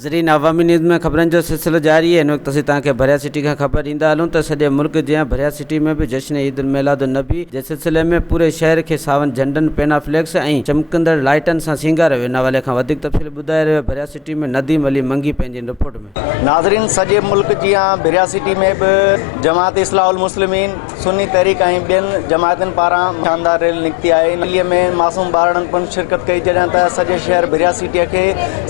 नाज़रीन अवामी न्यूज़ में ख़बरनि जो सिलसिलो जारी है। इन वक्त असीं तव्हांखे भरिया सिटी खां ख़बर ॾींदा हलूं त सॼे मुल्क जीअं भरिया सिटी में भी जश्न ईद उल मिलाद नबी जे सिलसिले में पूरे शहर के सावन झंडन पेनाफ्लेक्स ऐं चमकंदड़ लाइटनि सां सींगारियो वियो। इन हवाले खां वधीक तफ़सील ॿुधाए रहियो भरिया सिटी में नदीम अली मंगी पंहिंजी रिपोर्ट में। नाज़रीन सॼे मुल्क जीअं भरिया सिटी में भी जमात इस्लाहुल मुस्लिमीन सुन्नी तहरीक ऐं ॿियनि जमातनि पारां शानदार रैली निकिती आहे। इन रैलीअ में मासूम ॿारनि पिणु शिरकत कई जॾहिं त सॼे शहर भरिया सिटीअ खे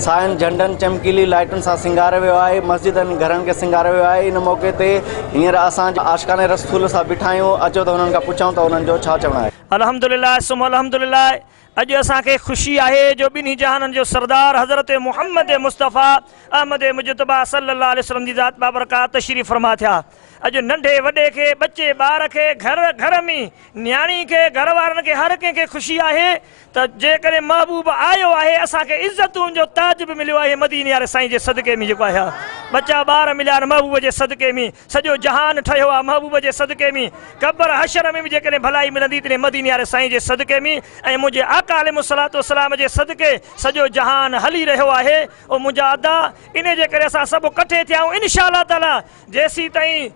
सायनि झंडनि चमकीली लाइटुनि सां सिंगारियो वियो आहे। मस्जिदनि घरनि खे सिंगारियो वियो आहे। इन मौक़े ते हींअर असां आशिक़ाने रसूल सां बीठा आहियूं। अचो त हुननि खां पुछूं त हुननि जो छा चवणु आहे। अल्हम्दुलिल्लाह सुम अल्हम्दुलिल्लाह। अॼु असांखे ख़ुशी आहे जो ॿिन्ही जहाननि जो सरदार हज़रत मुहम्मद मुस्तफ़ा अहमद मुजतबा सल्लल्लाहु अलैहि वसल्लम जी ज़ात बाबरकात तशरीफ़ फरमा थिया। अॼु नंढे वॾे खे बच्चे ॿार खे घर में न्याणी खे घर वारनि खे हर कंहिंखे ख़ुशी आहे त जेकॾहिं महबूब आयो आहे असांखे इज़तुनि जो ताज बि मिलियो आहे मदीने वारे साईं जे सदके में। जेको आहे बच्चा ॿार मिलिया आहिनि महबूब जे सदके में। सॼो जहान ठहियो आहे महबूब जे सदके में। क़ब्र हशर में बि जेकॾहिं भलाई मिलंदी तॾहिं मदीने वारे साईं जे सदके में ऐं मुंहिंजे आका अलैहिस्सलातु वस्सलाम जे सदके सॼो जहान हली रहियो आहे। उहो मुंहिंजा अदा इन जे करे असां सभु कठे थिया आहियूं। इंशा अल्लाह ताला जेसीं ताईं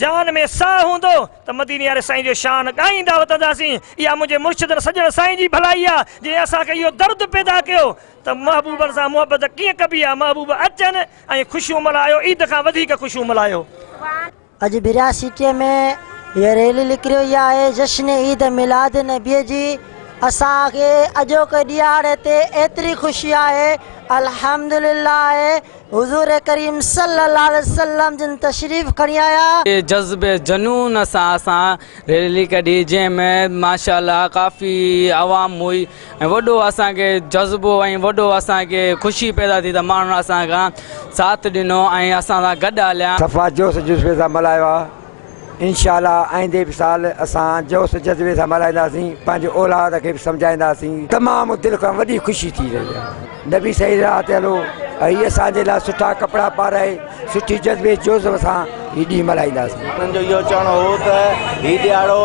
जान में साह हूंदो त मदीने वारे साईं जो शान ॻाईंदा वधंदासीं। इहा मुंहिंजे मुर्शिदनि सॼण साईं जी भलाई आहे जंहिं असांखे इहो दर्द पैदा कयो त महबूबनि सां मुहबत कीअं कबी आहे। महबूब अचनि ऐं ख़ुशियूं मल्हायो। ईद खां वधीक ख़ुशियूं मल्हायो। अॼु भरिया सिटीअ में हीअ रैली निकिरी वई आहे जश्न ईद मिलाद नबीअ जी। असांखे अॼोके ॾियारे ते एतिरी ख़ुशी आहे अल्हम्दुलिल्लाह। हुज़ूर करीम सल्लल्लाहु अलैहि वसल्लम जिन तशरीफ़ खणी आया। जज़्बे जनून सां असां रैली कढी जंहिंमें माशाअल्लाह काफ़ी आवाम हुई ऐं वॾो असांखे जज़्बो ऐं वॾो असांखे ख़ुशी पैदा थी त माण्हुनि असांखां साथ ॾिनो ऐं असां सां गॾु हलिया। सफ़ा जोश जज़्बे सां मल्हायो आहे। इंशाअल्लाह आईंदे बि साल असां जोश जज़्बे सां मल्हाईंदासीं। पंहिंजे औलाद खे बि सम्झाईंदासीं। तमामु दिलि खां वॾी ख़ुशी थी रही आहे। नबी सही राह ते हलो ऐं असांजे लाइ सुठा कपिड़ा पाराए सुठी जज़्बे जोश सां हीअ ॾींहुं मल्हाईंदासीं। हुननि जो इहो चवणु हो त हीउ ॾियारो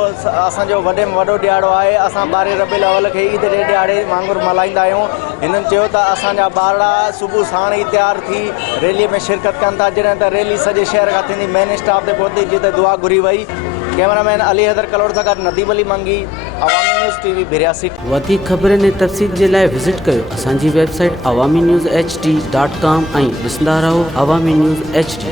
असांजो वॾे में वॾो ॾियारो आहे। असां 12 रबीउल अव्वल खे ईद जे ॾियारे वांगुरु मल्हाईंदा आहियूं। हिननि चयो त असांजा ॿार सुबुह साण ई तयारु थी रैलीअ में शिरकत कनि था। जॾहिं त रैली सॼे शहर खां थींदी मेन स्टॉप ते पहुती जिते दुआ घुरी वई। कैमरामैन अली हैदर कलोड़ सां गॾु नदीम अली मंगी अवामी न्यूज़ टीवी भरिया सिटी। वधीक ख़बरनि ऐं तफ़सील जे लाइ विज़िट कयो असांजी वेबसाइट awamiNewsHD.com ऐं ॾिसंदा रहो अवामी न्यूज़ HD।